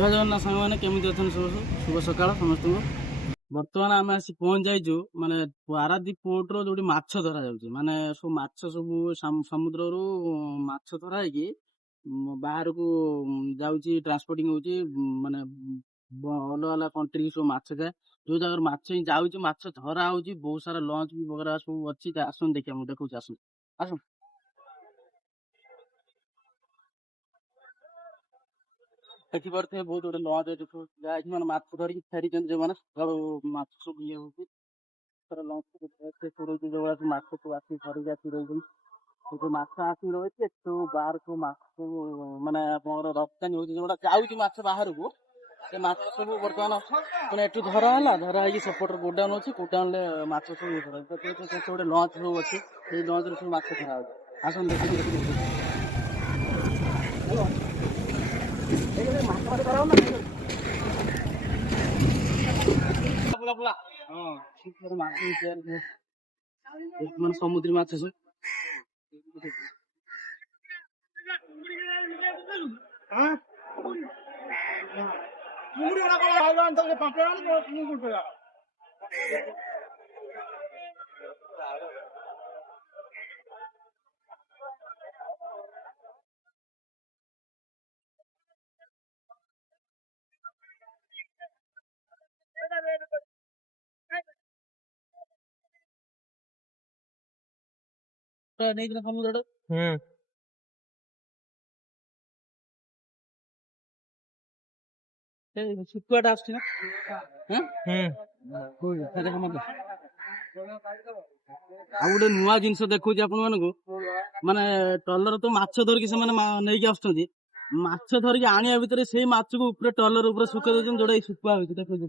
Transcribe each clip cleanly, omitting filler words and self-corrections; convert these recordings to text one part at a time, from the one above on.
ଜୟ ଜଗନ୍ନାଥ ସାଙ୍ଗମାନେ କେମିତି ଅଛନ୍ତି ସବୁ? ଶୁଭ ସକାଳ ସମସ୍ତଙ୍କୁ। ବର୍ତ୍ତମାନ ଆମେ ଆସି ପହଞ୍ଚି ଯାଇଛୁ ମାନେ ପାରାଦୀପ ପୋର୍ଟର ଯୋଉଠି ମାଛ ଧରା ଯାଉଛି, ମାନେ ସବୁ ମାଛ ସବୁ ସମୁଦ୍ରରୁ ମାଛ ଧରା ହେଇକି ବାହାରକୁ ଯାଉଛି, ଟ୍ରାନ୍ସପୋର୍ଟିଂ ହଉଛି, ମାନେ ଅଲଗା ଅଲଗା କଣ୍ଟ୍ରି ସବୁ ମାଛ ଯାଏ। ଯୋଉ ଜାଗାରୁ ମାଛ ହିଁ ଯାଉଛି, ମାଛ ଧରା ହଉଛି, ବହୁତ ସାରା ଲଞ୍ଚ ବି ବଗେରା ସବୁ ଅଛି। ଆସନ୍ତୁ ଦେଖିବା, ମୁଁ ଦେଖଉଛି, ଆସନ୍ତୁ ଆସନ୍ତୁ। ଦେଖିପାରୁଥିବେ ବହୁତ ଗୋଟେ ଲଞ୍ଚ ଏଠି ଯାଇଛି, ମାନେ ମାଛ ଧରିକି ଫେରିଛନ୍ତି ଯୋଉମାନେ ସକାଳୁ ମାଛ ସବୁ ଇଏ ହଉଛି ଲଞ୍ଚ ରହୁଛି, ଯୋଉଭଳିଆ ସବୁ ମାଛ ସବୁ ଆସିକି ଧରିକି ଆସିକି ରହୁଛନ୍ତି। ସବୁ ମାଛ ଆସିକି ରହିଛି, ଏଠି ସବୁ ବାହାର ସବୁ ମାଛ ସବୁ ମାନେ ଆପଣଙ୍କର ରପ୍ତାନୀ ହଉଛି, ଯୋଉଟା ଯାଉଛି ମାଛ ବାହାରକୁ, ସେ ମାଛ ସବୁ ବର୍ତ୍ତମାନ ମାନେ ଏଠୁ ଧରା ହେଲା, ଧରା ହେଇକି ସେପଟରେ ଗୋଡାଉନ୍ ଅଛି, ଗୋଡାଉନରେ ମାଛ ସବୁ ଇଏ କରାଯାଉଛି। ଗୋଟେ ଲଞ୍ଚ ସବୁ ଅଛି, ସେଇ ଲଞ୍ଚରେ ସବୁ ମାଛ ଧରା ହଉଛି। ଆସନ୍ତୁ ଦେଖିକି ମାଛ ଧରା ହଉ ନା ମାନେ ସମୁଦ୍ରୀ ମାଛ ସବୁ ନେଇକିନା ସମୁଦ୍ର ଶୁଖୁଆଟା ଆସୁଛି ନା। ଆଉ ଗୋଟେ ନୂଆ ଜିନିଷ ଦେଖଉଛି ଆପଣ ମାନଙ୍କୁ, ମାନେ ଟ୍ରଲର ତ ମାଛ ଧରିକି ସେମାନେ ନେଇକି ଆସୁଛନ୍ତି, ମାଛ ଧରିକି ଆଣିବା ଭିତରେ ସେଇ ମାଛକୁ ଉପରେ ଟ୍ରଲର ଉପରେ ଶୁଖେଇ ଦଉଛନ୍ତି, ଯୋଉଟା ଶୁଖୁଆ ହଉଛି। ଦେଖନ୍ତୁ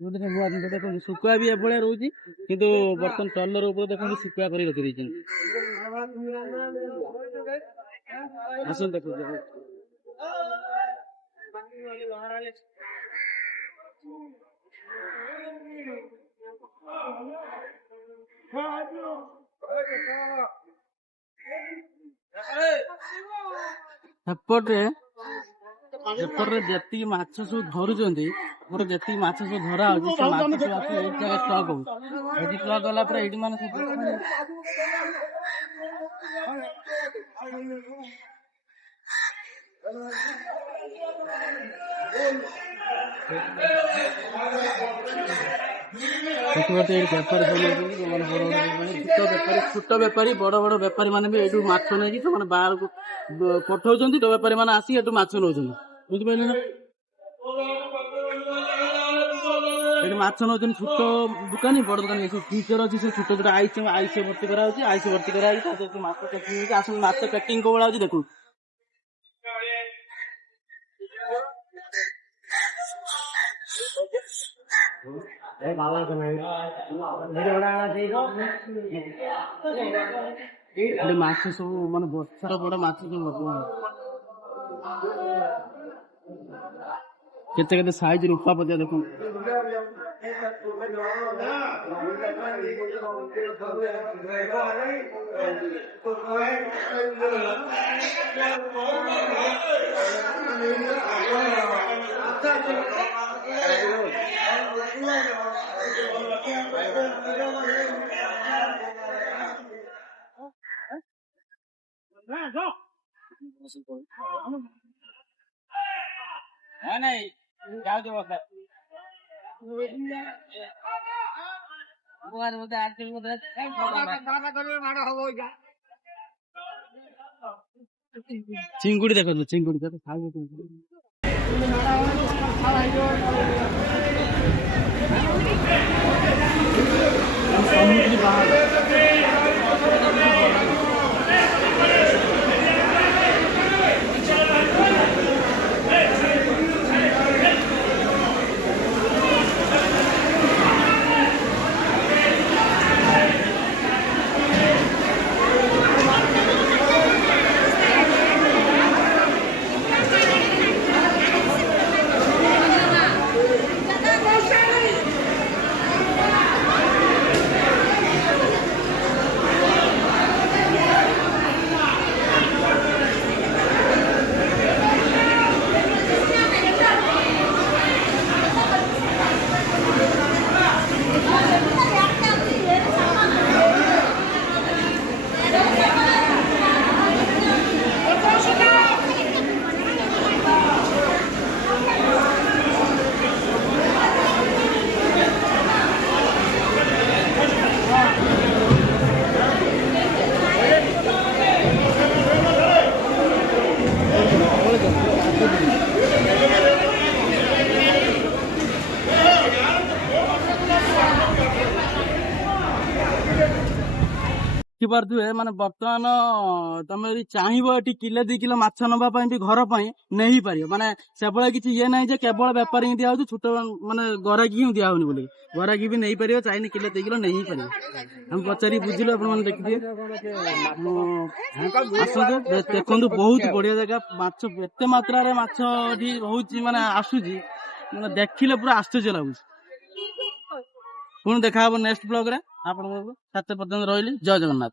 ନୂଆ ଜିନିଷ ଦେଖନ୍ତୁ, ଶୁଖୁଆ ବି ଏଭଳିଆ ରହୁଛି, କିନ୍ତୁ ବର୍ତ୍ତମାନ ଟ୍ରଲର ଉପରେ ଦେଖନ୍ତୁ ଶୁଖୁଆ କରି ରଖିଦେଇଛନ୍ତି। ଆସନ୍ତୁ ଦେଖନ୍ତୁ। ସେପଟରେ ଯେତିକି ମାଛ ସବୁ ଧରୁଛନ୍ତି, ଯେତିକି ମାଛ ସବୁ ଧରା ହଉଛି, ସେ ମାଛ ସବୁ ଆସି ଏଇ ଜାଗାରେ ଷ୍ଟକ୍ ହଉଛି। ଏଠି ଷ୍ଟକ୍ ଗଲା ପରେ ଏଇଠି ମାନେ ଛୋଟ ବେପାରୀ ବଡ ବଡ ବେପାରୀ ମାନେ ବି ଏଇଠୁ ମାଛ ନେଇକି ସେମାନେ ବାହାରକୁ ପଠଉଛନ୍ତି। ବେପାରୀ ମାନେ ଆସିକି ଏଠୁ ମାଛ ନଉଛନ୍ତି, ବୁଝିପାରିଲେ ନା। ଏଠି ମାଛ ନଉଛନ୍ତି ଛୋଟ ଦୋକାନୀ, ବଡ ଦୋକାନୀ, ଫ୍ରିଜର ଅଛି, ସେ ଛୋଟ ଛୋଟ ଆଇସ ଭର୍ତ୍ତି କରାହଉଛି, ଆଇସ ଭର୍ତ୍ତି କରାହେଇକି ମାଛ ପ୍ୟାକିଂ ହେଇକି ଆସନ୍ତୁ। ମାଛ ପ୍ୟାକିଂ କୋଉ ଭଳିଆ ହଉଛି ଦେଖୁ। ମାଛ ସବୁ ମାନେ ବର୍ଷାର ବଡ ମାଛ ସବୁ କେତେ କେତେ ସାଇଜ ରୂପା ପଚା ଦେଖନ୍ତୁ। ନାଇଁ ଯାଉଛି ବର୍ଷା ଚିଙ୍ଗୁଡି ଦେଖନ୍ତୁ, ଚିଙ୍ଗୁଡି ଖାଇବେ ସମୁଦ୍ରୀ ବାହାର ଦେଖିପାରୁଥିବେ ମାନେ ବର୍ତ୍ତମାନ ତମେ ଯଦି ଚାହିଁବ ଏଠି କିଲେ 2 କିଲୋ ମାଛ ନବା ପାଇଁ ବି ଘର ପାଇଁ ନେଇପାରିବ। ମାନେ ସେଭଳିଆ କିଛି ଇଏ ନାହିଁ ଯେ କେବଳ ବେପାରୀ ହିଁ ଦିଆହଉଛି, ଛୋଟ ମାନେ ଗରାକି ହିଁ ଦିଆ ହଉନି ବୋଲି। ଗରାକି ବି ନେଇପାରିବ, ଚାହିଁଲେ କିଲେ 2 କିଲୋ ନେଇ ହିଁ ପାରିବ। ଆମେ ପଚାରି ବୁଝିଲୁ, ଆପଣ ମାନେ ଦେଖିଥିବେ। ଆସନ୍ତୁ ଦେଖନ୍ତୁ, ବହୁତ ବଢିଆ ଜାଗା। ମାଛ ଏତେ ମାତ୍ରାରେ ମାଛ ଏଠି ହଉଛି, ମାନେ ଆସୁଛି, ମାନେ ଦେଖିଲେ ପୁରା ଆଶ୍ଚର୍ଯ୍ୟ ଲାଗୁଛି। ପୁଣି ଦେଖା ହବ ନେକ୍ସଟ ବ୍ଲଗ ରେ ଆପଣଙ୍କୁ। ସେତେ ପର୍ଯ୍ୟନ୍ତ ରହିଲି, ଜୟ ଜଗନ୍ନାଥ।